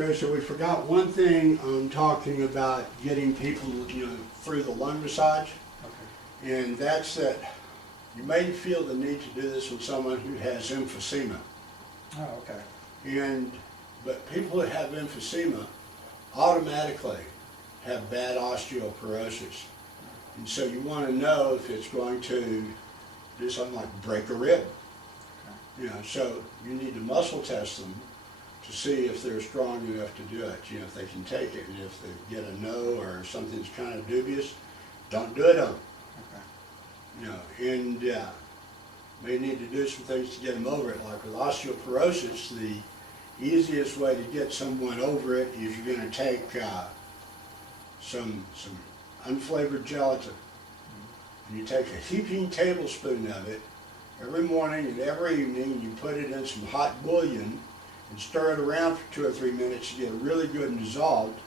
Okay, so we forgot one thing on talking about getting people, through the lung massage, Okay. and that's that you may feel the need to do this with someone who has emphysema. Oh, okay. But people who have emphysema automatically have bad osteoporosis. And so you want to know if it's going to do something like break a rib. Okay. So you need to muscle test them to see if they're strong enough to do it, if they can take it. And if they get a no or something's kind of dubious, don't do it on them. Okay. May need to do some things to get them over it. Like with osteoporosis, the easiest way to get someone over it is you're going to take some unflavored gelatin, and you take a heaping tablespoon of it every morning and every evening, and you put it in some hot bouillon and stir it around for 2 or 3 minutes to get it really good and dissolved.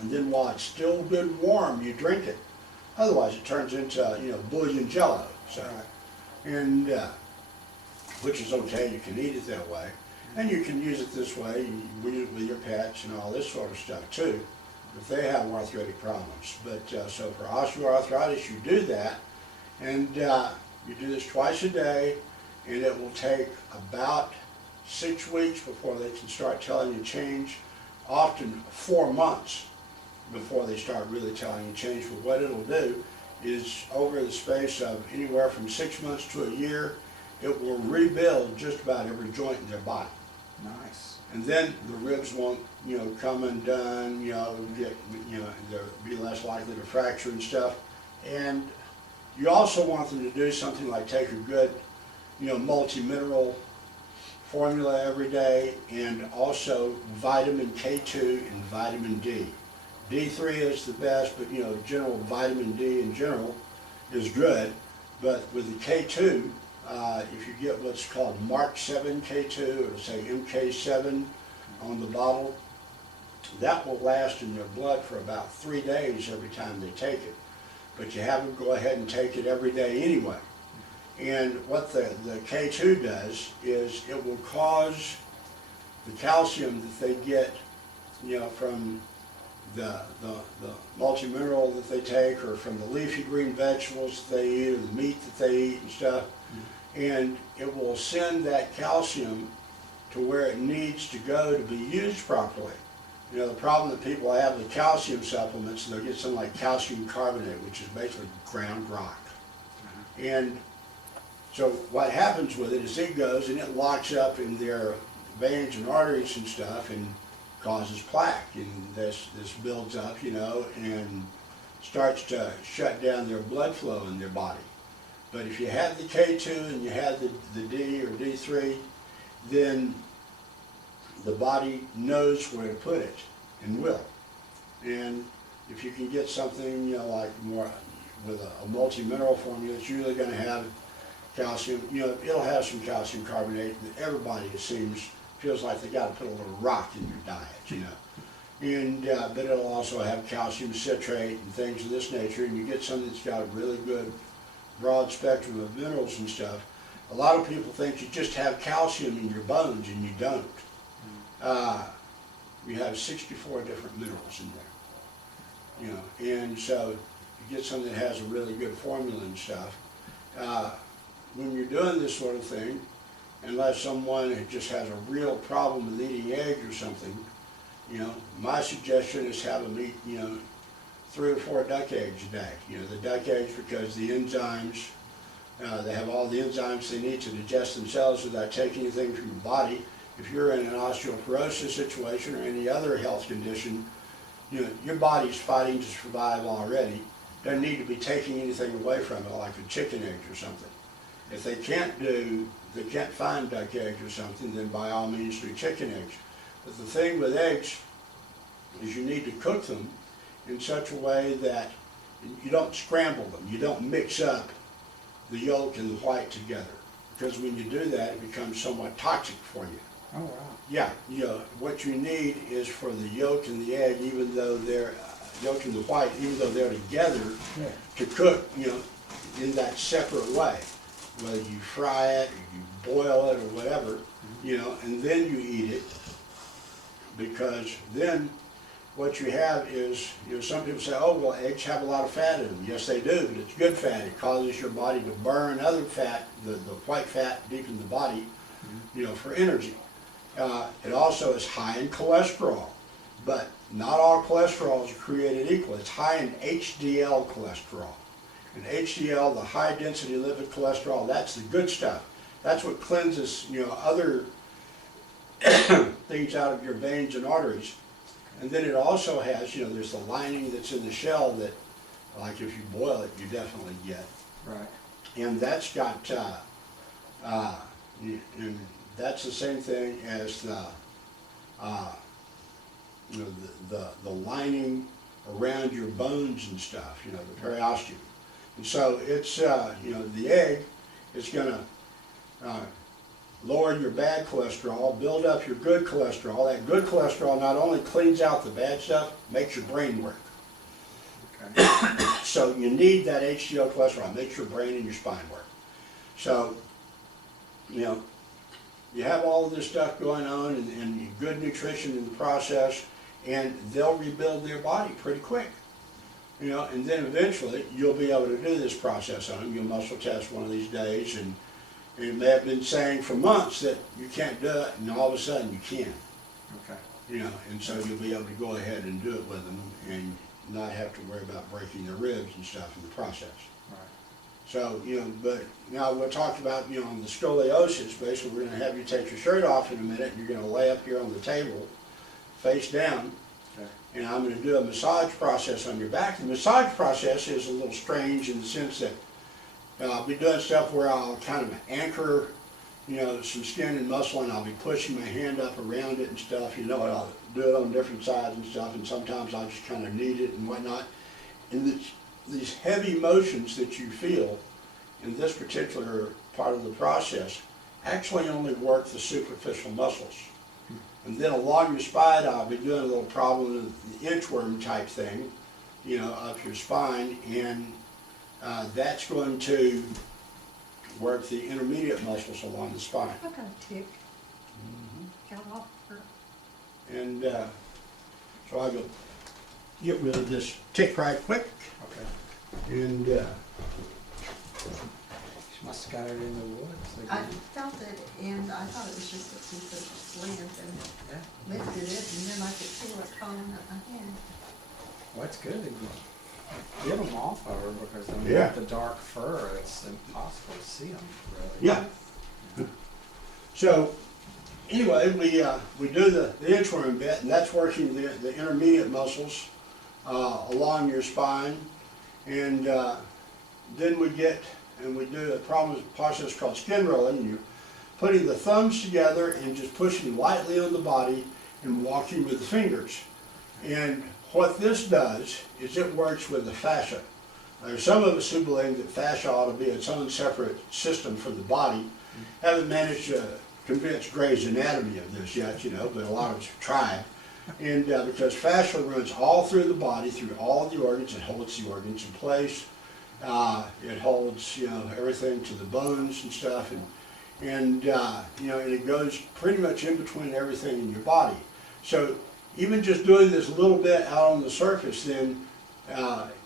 And then while it's still good warm, you drink it. Otherwise, it turns into bouillon jello. So. Right. And which is okay, you can eat it that way, and you can use it this way. You use it with your pets and all this sort of stuff too, if they have arthritic problems. But so for osteoarthritis, you do that, and you do this twice a day, and it will take about 6 weeks before they can start telling you change. Often 4 months before they start really telling you change. But what it'll do is over the space of anywhere from 6 months to a year, it will rebuild just about every joint in their body. Nice. And then the ribs won't, come undone, they'll be less likely to fracture and stuff. And you also want them to do something like take a good, multi-mineral formula every day, and also vitamin K2 and vitamin D. D3 is the best, but general vitamin D in general is good. But with the K2, if you get what's called Mark 7 K2, it'll say MK7 on the bottle, that will last in their blood for about 3 days every time they take it. But you have them go ahead and take it every day anyway. And what the K2 does is it will cause the calcium that they get, from the multi-mineral that they take, or from the leafy green vegetables that they eat, or the meat that they eat and stuff, and it will send that calcium to where it needs to go to be used properly. The problem that people have with calcium supplements, they'll get something like calcium carbonate, which is basically ground rock. And so what happens with it is it goes and it locks up in their veins and arteries and stuff, and causes plaque, and this builds up, and starts to shut down their blood flow in their body. But if you have the K2 and you have the D or D3, then the body knows where to put it and will. And if you can get something, like more with a multi-mineral formula, it's usually going to have calcium. It'll have some calcium carbonate. Everybody, it seems, feels like they got to put a little rock in your diet, And but it'll also have calcium citrate and things of this nature, and you get something that's got a really good broad spectrum of minerals and stuff. A lot of people think you just have calcium in your bones, and you don't. You have 64 different minerals in there, and so you get something that has a really good formula and stuff. When you're doing this sort of thing, unless someone just has a real problem with eating eggs or something, my suggestion is have them eat, 3 or 4 duck eggs a day. The duck eggs, because the enzymes, they have all the enzymes they need to digest themselves without taking anything from your body. If you're in an osteoporosis situation or any other health condition, your body's fighting to survive already. Doesn't need to be taking anything away from it, like a chicken egg or something. If they can't find duck eggs or something, then by all means do chicken eggs. But the thing with eggs is you need to cook them in such a way that you don't scramble them. You don't mix up the yolk and the white together. Because when you do that, it becomes somewhat toxic for you. Oh, wow. Yeah, what you need is for the yolk and the egg, even though they're, yolk and the white, even though they're together, to cook, in that separate way. Whether you fry it, or you boil it, or whatever, and then you eat it. because then what you have is, some people say, oh, well, eggs have a lot of fat in them. Yes, they do, but it's good fat. It causes your body to burn other fat, the white fat deep in the body, for energy. It also is high in cholesterol, but not all cholesterol is created equal. It's high in HDL cholesterol. And HDL, the high density lipid cholesterol, that's the good stuff. That's what cleanses, other things out of your veins and arteries. And then it also has, there's the lining that's in the shell that, like if you boil it, you definitely get. Right. And that's got, and that's the same thing as the lining around your bones and stuff, the periosteum. And so it's, the egg is going to lower your bad cholesterol, build up your good cholesterol. That good cholesterol not only cleans out the bad stuff, makes your brain work. Okay. So you need that HDL cholesterol, makes your brain and your spine work. So, you have all of this stuff going on and good nutrition in the process, and they'll rebuild their body pretty quick. And then eventually you'll be able to do this process on them. You'll muscle test one of these days, and it may have been saying for months that you can't do it, and all of a sudden you can. Okay. And so you'll be able to go ahead and do it with them and not have to worry about breaking their ribs and stuff in the process. Right. So, but now we'll talk about, the scoliosis. Basically, we're going to have you take your shirt off in a minute, and you're going to lay up here on the table, face down, Okay. and I'm going to do a massage process on your back. The massage process is a little strange in the sense that I'll be doing stuff where I'll kind of anchor, some skin and muscle, and I'll be pushing my hand up around it and stuff, and I'll do it on different sides and stuff, and sometimes I'll just kind of knead it and whatnot. And these heavy motions that you feel in this particular part of the process actually only work the superficial muscles. And then along your spine, I'll be doing a little problem with the inchworm type thing, up your spine, and that's going to work the intermediate muscles along the spine. I got a tick. Got off her. And so I'll go get rid of this tick right quick. Okay. And She must have got it in the woods. I felt it, and I thought it was just a piece of lint, and Yeah. lifted it, and then I could feel it crawling up my hand. Well, that's good. Get them off of her because Yeah. with the dark fur, it's impossible to see them. Really. yeah. So anyway, we do the inchworm bit, and that's working the intermediate muscles along your spine, and then we do a process called skin rolling. And you're putting the thumbs together and just pushing lightly on the body and walking with the fingers. And what this does is it works with the fascia. There's some of us who believe that fascia ought to be its own separate system for the body. Haven't managed to convince Gray's Anatomy of this yet, but a lot of us have tried. And because fascia runs all through the body, through all the organs, it holds the organs in place. It holds, everything to the bones and stuff, and it goes pretty much in between everything in your body. So even just doing this little bit out on the surface, then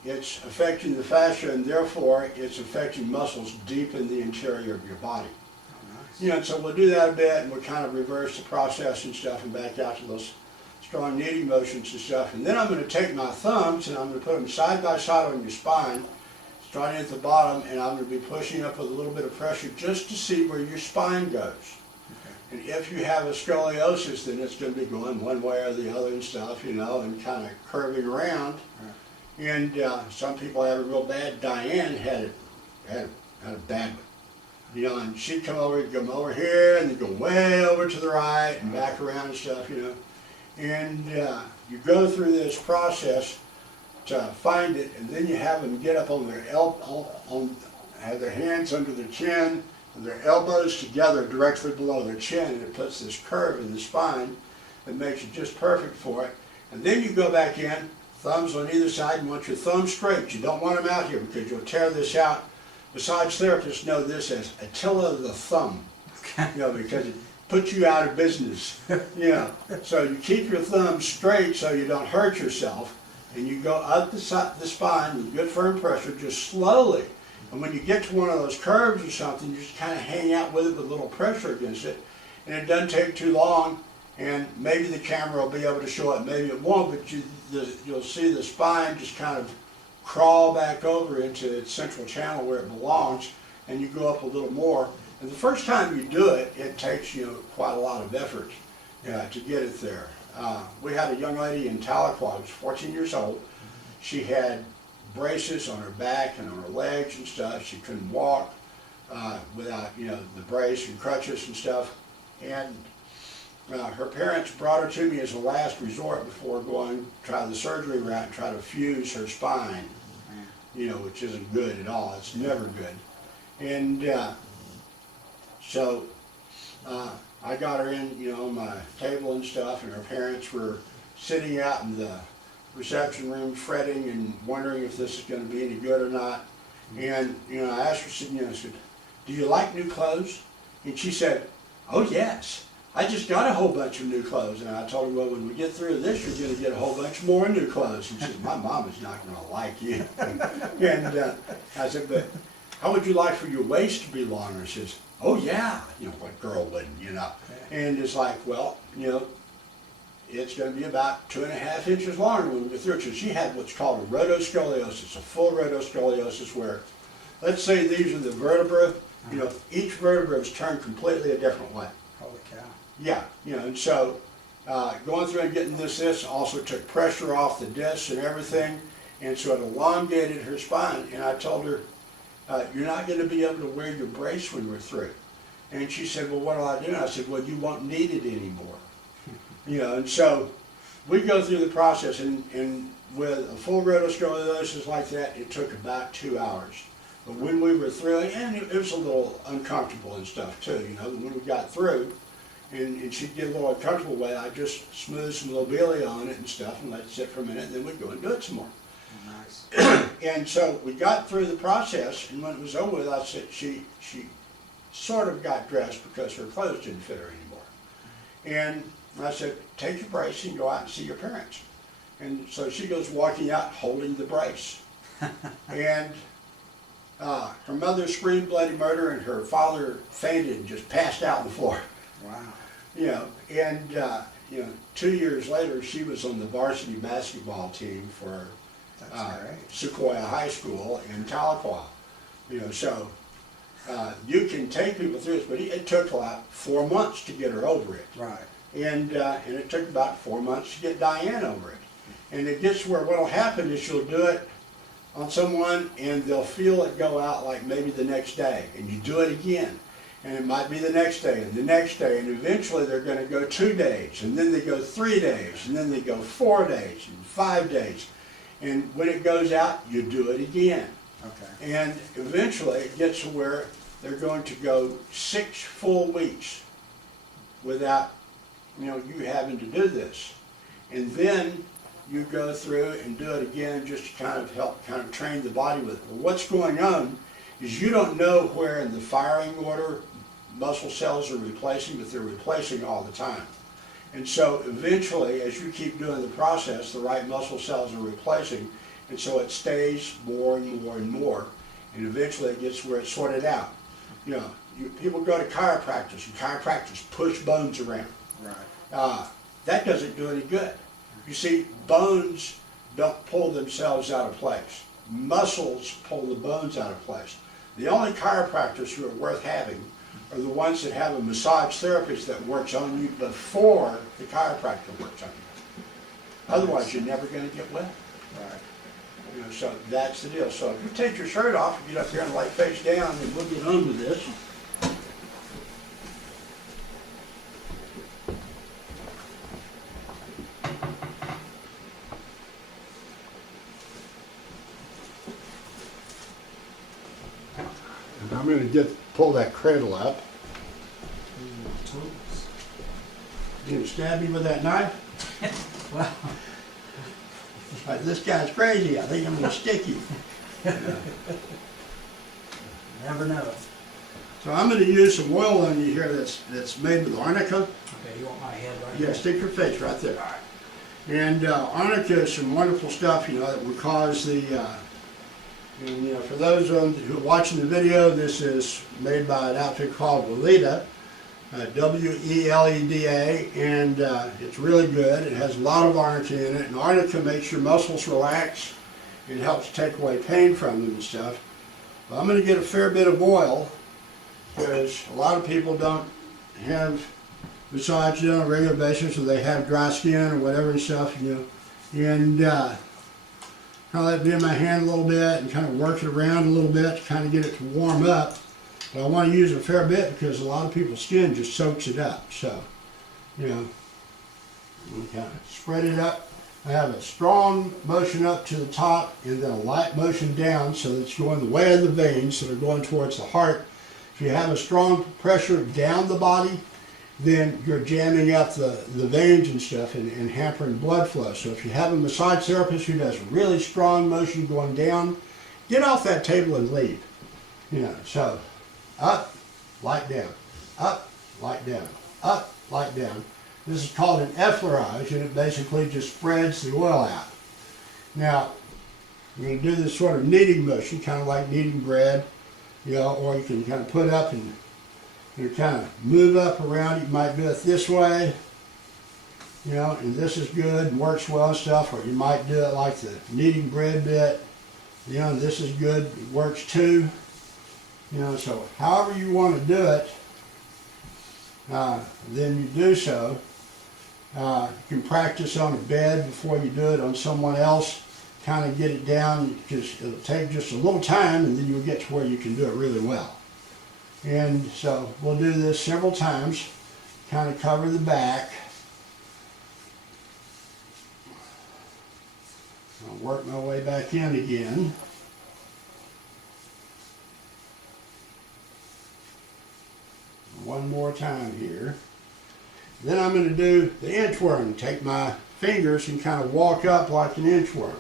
it's affecting the fascia, and therefore it's affecting muscles deep in the interior of your body. Oh, nice. So we'll do that a bit, and we'll kind of reverse the process and stuff, and back out to those strong kneading motions and stuff. And then I'm going to take my thumbs and I'm going to put them side by side on your spine, starting at the bottom, and I'm going to be pushing up with a little bit of pressure just to see where your spine goes. Okay. And if you have a scoliosis, then it's going to be going one way or the other and stuff, and kind of curving around. Right. And some people have it real bad. Diane had a bad one. And she'd come over here, and then go way over to the right and back around and stuff, And you go through this process to find it, and then you have them get up on their have their hands under their chin and their elbows together directly below their chin, and it puts this curve in the spine that makes it just perfect for it. And then you go back in, thumbs on either side, and want your thumbs straight. You don't want them out here because you'll tear this out. Massage therapists know this as Attila the thumb, because it put you out of business. You know, so you keep your thumb straight so you don't hurt yourself, and you go up the spine with good firm pressure, just slowly. And when you get to one of those curves or something, you just kind of hang out with it with a little pressure against it, and it doesn't take too long. And maybe the camera will be able to show it, maybe it won't, but you'll see the spine just kind of crawl back over into its central channel where it belongs, and you go up a little more. And the first time you do it, it takes quite a lot of effort to get it there. We had a young lady in Tahlequah who was 14 years old. She had braces on her back and on her legs and stuff. She couldn't walk without the brace and crutches and stuff. And her parents brought her to me as a last resort before going to try the surgery route and try to fuse her spine, which isn't good at all. It's never good. And so I got her in, on my table and stuff, and her parents were sitting out in the reception room fretting and wondering if this is going to be any good or not. And, I asked her, I said, do you like new clothes? And she said, oh yes. I just got a whole bunch of new clothes. And I told her, well, when we get through this, you're going to get a whole bunch more new clothes. And she said, my mom is not going to like you. And I said, but how would you like for your waist to be longer? She says, oh yeah. What girl wouldn't, And it's like, well, it's going to be about 2.5 inches longer when we get through it. So she had what's called a rotoscoliosis, a full rotoscoliosis, where, let's say these are the vertebrae, each vertebra is turned completely a different way. Holy cow. Yeah, and so going through and getting this also took pressure off the discs and everything, and so it elongated her spine. And I told her, you're not going to be able to wear your brace when we're through. And she said, well, what do I do? And I said, well, you won't need it anymore. And so we go through the process, and with a full rotoscoliosis like that, it took about 2 hours. But when we were through, and it was a little uncomfortable and stuff too, when we got through, and she'd get a little uncomfortable with it, I just smoothed some Lobelia on it and stuff and let it sit for a minute, and then we'd go and do it some more. Nice. And so we got through the process, and when it was over with, I said, she sort of got dressed because her clothes didn't fit her anymore. And I said, take your brace and go out and see your parents. And so she goes walking out holding the brace. And her mother screamed bloody murder, and her father fainted and just passed out on the floor. Wow. And 2 years later, she was on the varsity basketball team for Sequoia High School in Tahlequah. So you can take people through this, but it took like 4 months to get her over it. Right. And it took about 4 months to get Diane over it. And it gets where what'll happen is she'll do it on someone, and they'll feel it go out like maybe the next day, and you do it again, and it might be the next day and the next day, and eventually they're going to go 2 days, and then they go 3 days, and then they go 4 days and 5 days, and when it goes out, you do it again. Okay. And eventually it gets to where they're going to go 6 full weeks without you having to do this, and then you go through and do it again just to kind of help train the body with it. But what's going on is you don't know where in the firing order muscle cells are replacing, but they're replacing all the time. And so eventually, as you keep doing the process, the right muscle cells are replacing, and so it stays more and more and more, and eventually it gets where it's sorted out. People go to chiropractors, and chiropractors push bones around. Right. That doesn't do any good. You see, bones don't pull themselves out of place. Muscles pull the bones out of place. The only chiropractors who are worth having are the ones that have a massage therapist that works on you before the chiropractor works on you. Otherwise, you're never going to get well. Right. So that's the deal. So if you take your shirt off and get up here and lay face down, and we'll get on with this. I'm going to pull that cradle up. You gonna stab me with that knife? Wow. This guy's crazy. I think I'm going to stick you. Never know. So I'm going to use some oil on you here that's made with arnica. Okay, you want my head right Yeah, here? stick your face right there. And arnica is some wonderful stuff, you know, that will cause the, and you know, for those who are watching the video, this is made by an outfit called Weleda, W-E-L-E-D-A, and it's really good. It has a lot of arnica in it, and arnica makes your muscles relax and helps take away pain from them and stuff. But I'm going to get a fair bit of oil because a lot of people don't have massage done on a regular basis, or they have dry skin or whatever and stuff, you know. And kind of let it be in my hand a little bit and kind of work it around a little bit to kind of get it to warm up. But I want to use it a fair bit because a lot of people's skin just soaks it up. So, you know, we kind of spread it up. I have a strong motion up to the top and then a light motion down so that it's going the way of the veins that are going towards the heart. If you have a strong pressure down the body, then you're jamming up the veins and stuff and hampering blood flow. So if you have a massage therapist who does really strong motion going down, get off that table and leave. You know, so up, light down, up, light down, up, light down. This is called an effleurage, and it basically just spreads the oil out. Now, you're going to do this sort of kneading motion, kind of like kneading bread, you know, or you can kind of put up and you kind of move up around. You might do it this way, you know, and this is good and works well and stuff, or you might do it like the kneading bread bit, you know, this is good, it works too, you know, so however you want to do it, then you do so. You can practice on a bed before you do it on someone else, kind of get it down, because it'll take just a little time and then you'll get to where you can do it really well. And so we'll do this several times, kind of cover the back. I'll work my way back in again. One more time here. Then I'm going to do the inchworm. Take my fingers and kind of walk up like an inchworm.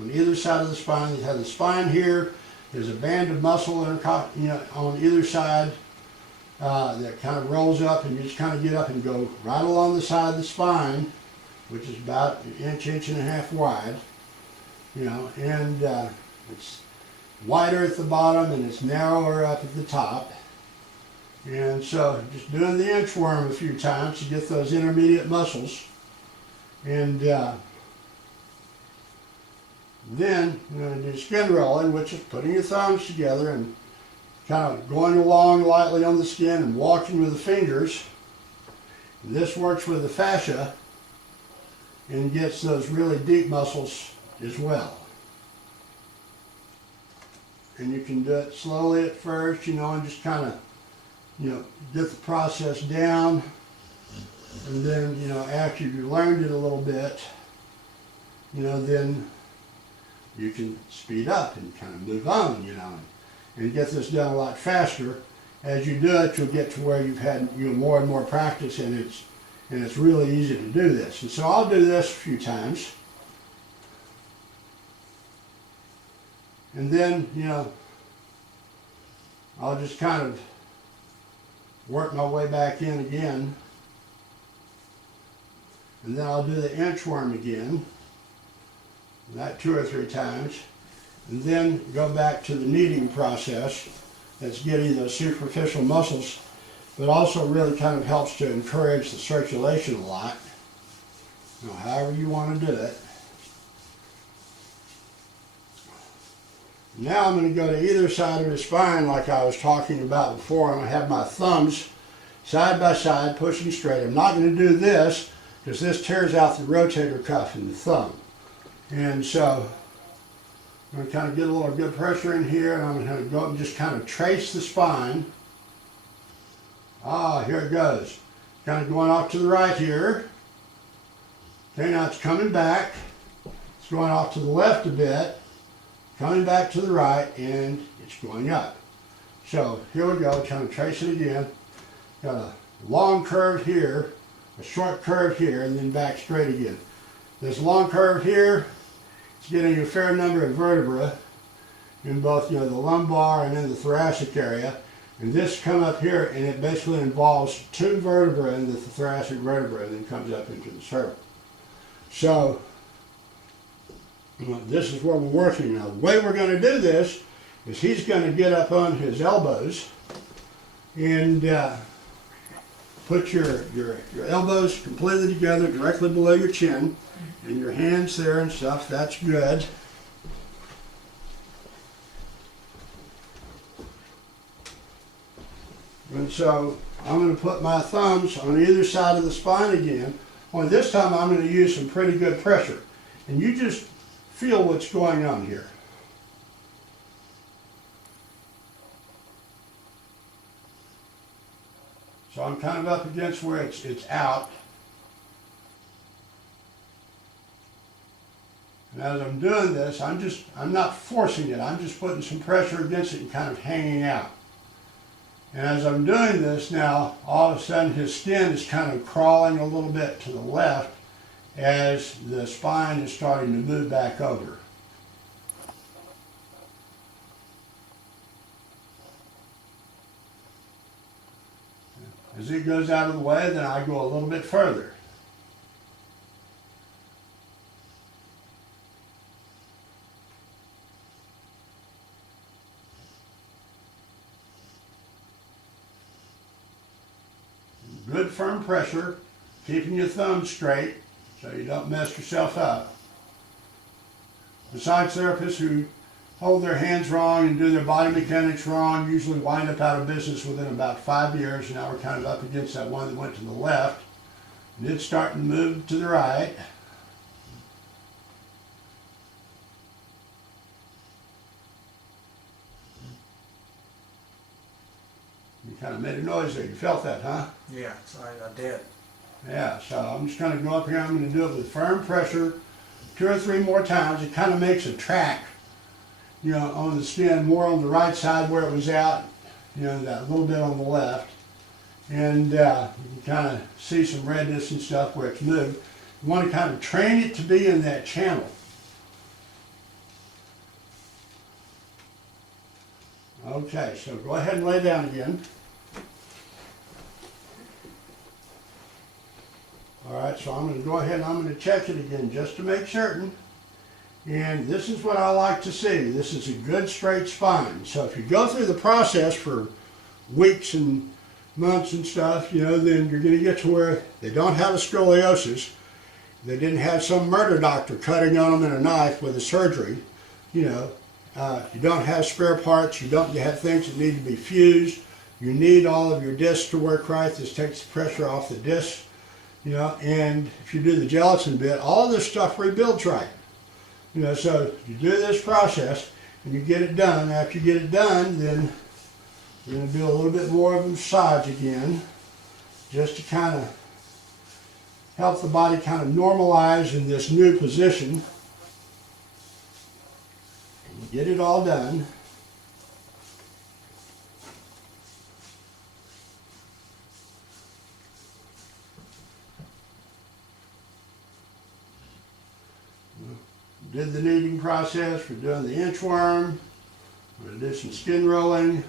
On either side of the spine, you have the spine here. There's a band of muscle that you know, on either side that kind of rolls up, and you just kind of get up and go right along the side of the spine, which is about an inch, inch and a half wide. You know, and it's wider at the bottom and it's narrower up at the top. And so just doing the inchworm a few times to get those intermediate muscles. And then I'm going to do skin rolling, which is putting your thumbs together and kind of going along lightly on the skin and walking with the fingers. And this works with the fascia and gets those really deep muscles as well. And you can do it slowly at first, you know, and just kind of, you know, get the process down, and then, you know, after you've learned it a little bit, you know, then you can speed up and kind of move on, you know, and get this done a lot faster. As you do it, you'll get to where you've had, you know, more and more practice, and it's really easy to do this. And so I'll do this a few times. And then, you know, I'll just kind of work my way back in again. And then I'll do the inchworm again, that 2 or 3 times. And then go back to the kneading process. That's getting those superficial muscles, but also really kind of helps to encourage the circulation a lot. You know, however you want to do it. Now I'm going to go to either side of the spine like I was talking about before. I'm going to have my thumbs side by side pushing straight. I'm not going to do this because this tears out the rotator cuff in the thumb. And so I'm going to kind of get a little good pressure in here, and I'm going to go up and just kind of trace the spine. Here it goes. Kind of going off to the right here. Okay, now it's coming back. It's going off to the left a bit. Coming back to the right, and it's going up. So here we go, trying to trace it again. Got a long curve here, a short curve here, and then back straight again. This long curve here, it's getting a fair number of vertebrae in both, you know, the lumbar and in the thoracic area. And this come up here, and it basically involves two vertebrae in the thoracic vertebra, and then comes up into the cervical. So, this is where we're working now. The way we're going to do this is he's going to get up on his elbows and put your elbows completely together, directly below your chin, and your hands there and stuff. That's good. And so I'm going to put my thumbs on either side of the spine again. Only this time I'm going to use some pretty good pressure. And you just feel what's going on here. So I'm kind of up against where it's out. And as I'm doing this, I'm not forcing it. I'm just putting some pressure against it and kind of hanging out. And as I'm doing this now, all of a sudden his skin is kind of crawling a little bit to the left as the spine is starting to move back over. As it goes out of the way, then I go a little bit further. Good firm pressure, keeping your thumb straight so you don't mess yourself up. Massage therapists who hold their hands wrong and do their body mechanics wrong usually wind up out of business within about 5 years. Now we're kind of up against that one that went to the left, and it's starting to move to the right. You kind of made a noise there. You felt that, huh? Yeah, I did. Yeah, so I'm just going to go up here. I'm going to do it with firm pressure 2 or 3 more times. It kind of makes a track, you know, on the skin, more on the right side where it was out, you know, that little bit on the left. And you can kind of see some redness and stuff where it's moved. You want to kind of train it to be in that channel. Okay, so go ahead and lay down again. All right, so I'm going to go ahead and I'm going to check it again just to make certain. And this is what I like to see. This is a good straight spine. So if you go through the process for weeks and months and stuff, you know, then you're going to get to where they don't have a scoliosis. They didn't have some murder doctor cutting on them in a knife with a surgery. You know, you don't have spare parts. You have things that need to be fused. You need all of your discs to work right. This takes the pressure off the discs. You know, and if you do the gelatin bit, all of this stuff rebuilds right. You know, so you do this process and you get it done. After you get it done, then you're going to do a little bit more of a massage again, just to kind of help the body kind of normalize in this new position. And you get it all done. Did the kneading process, we're doing the inchworm, we're going to do some skin rolling.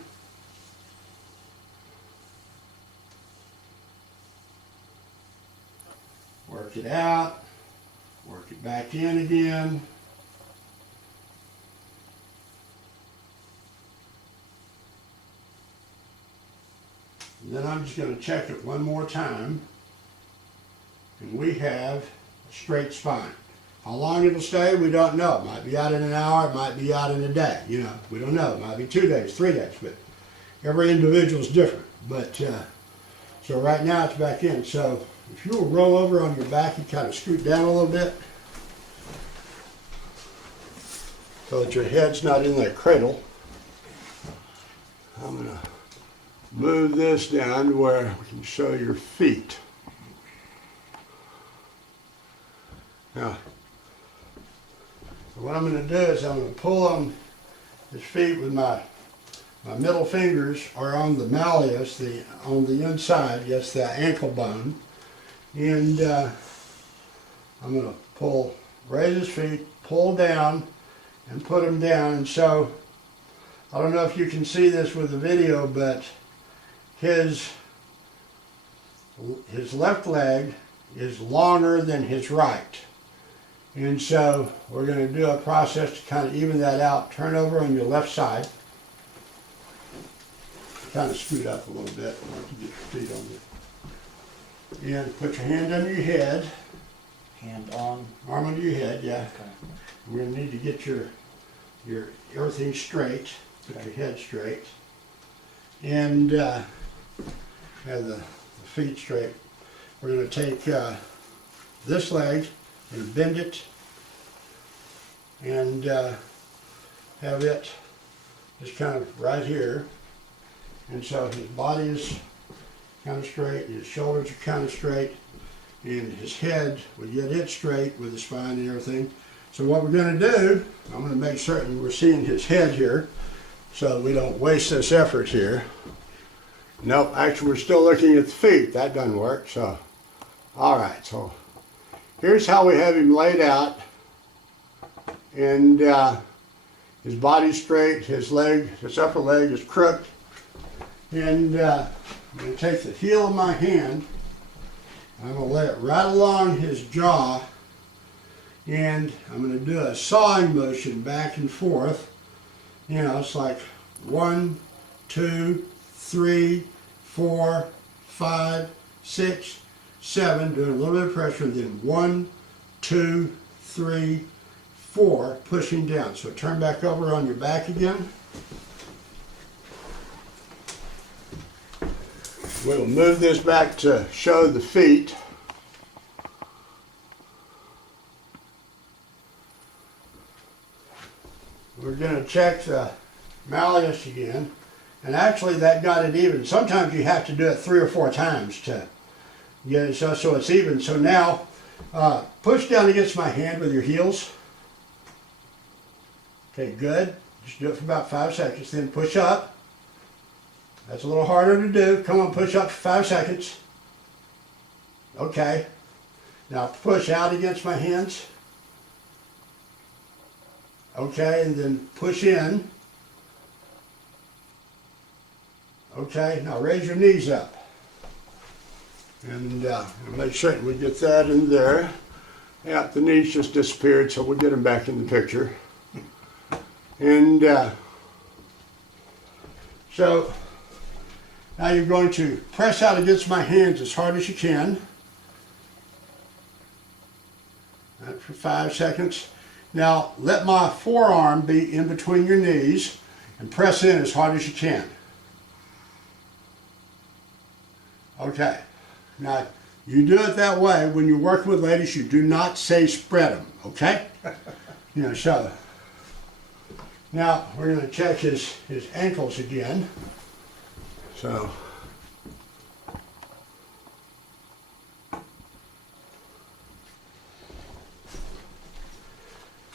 Work it out, work it back in again. And then I'm just going to check it one more time, and we have a straight spine. How long it'll stay, we don't know. It might be out in an hour, it might be out in a day. You know, we don't know. It might be 2 days, 3 days, but every individual is different. But so right now it's back in. So if you will roll over on your back and kind of scoot down a little bit so that your head's not in that cradle. I'm going to move this down to where we can show your feet. Now, what I'm going to do is I'm going to pull on his feet with my middle fingers, or on the malleus, on the inside, yes, the ankle bone. And I'm going to raise his feet, pull down, and put him down. And so, I don't know if you can see this with the video, but his left leg is longer than his right. And so we're going to do a process to kind of even that out. Turn over on your left side. Kind of scoot up a little bit. I want to get your feet on you. And put your hand under your head. Hand on. Arm under your head, yeah. Okay. We're going to need to get your everything straight. Put your head straight. And have the feet straight. We're going to take this leg and bend it and have it just kind of right here. And so his body is kind of straight, and his shoulders are kind of straight, and his head, we get it straight with the spine and everything. So what we're going to do, I'm going to make certain we're seeing his head here so we don't waste this effort here. Nope, actually we're still looking at the feet. That doesn't work, so. All right, so here's how we have him laid out. And his body's straight, his upper leg is crooked. And I'm going to take the heel of my hand, I'm going to lay it right along his jaw, and I'm going to do a sawing motion back and forth. You know, it's like 1, 2, 3, 4, 5, 6, 7, doing a little bit of pressure, and then 1, 2, 3, 4, pushing down. So turn back over on your back again. We'll move this back to show the feet. We're going to check the malleus again. And actually that got it even. Sometimes you have to do it 3 or 4 times to get it so it's even. So now push down against my hand with your heels. Okay, good. Just do it for about 5 seconds. Then push up. That's a little harder to do. Come on, push up for 5 seconds. Okay. Now push out against my hands. Okay, and then push in. Okay, now raise your knees up. And make certain we get that in there. Yeah, the knees just disappeared, so we'll get them back in the picture. And so now you're going to press out against my hands as hard as you can. That for 5 seconds. Now let my forearm be in between your knees and press in as hard as you can. Okay. Now you do it that way when you're working with ladies. You do not say spread them. Okay. You know, so now we're going to check his ankles again. So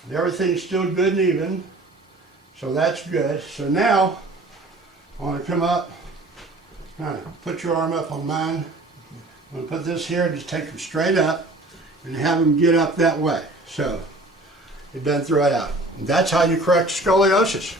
and everything's still good and even, so that's good. So now I want to come up, kind of put your arm up on mine. I'm going to put this here, just take them straight up and have them get up that way. So it doesn't throw it out. And that's how you correct scoliosis.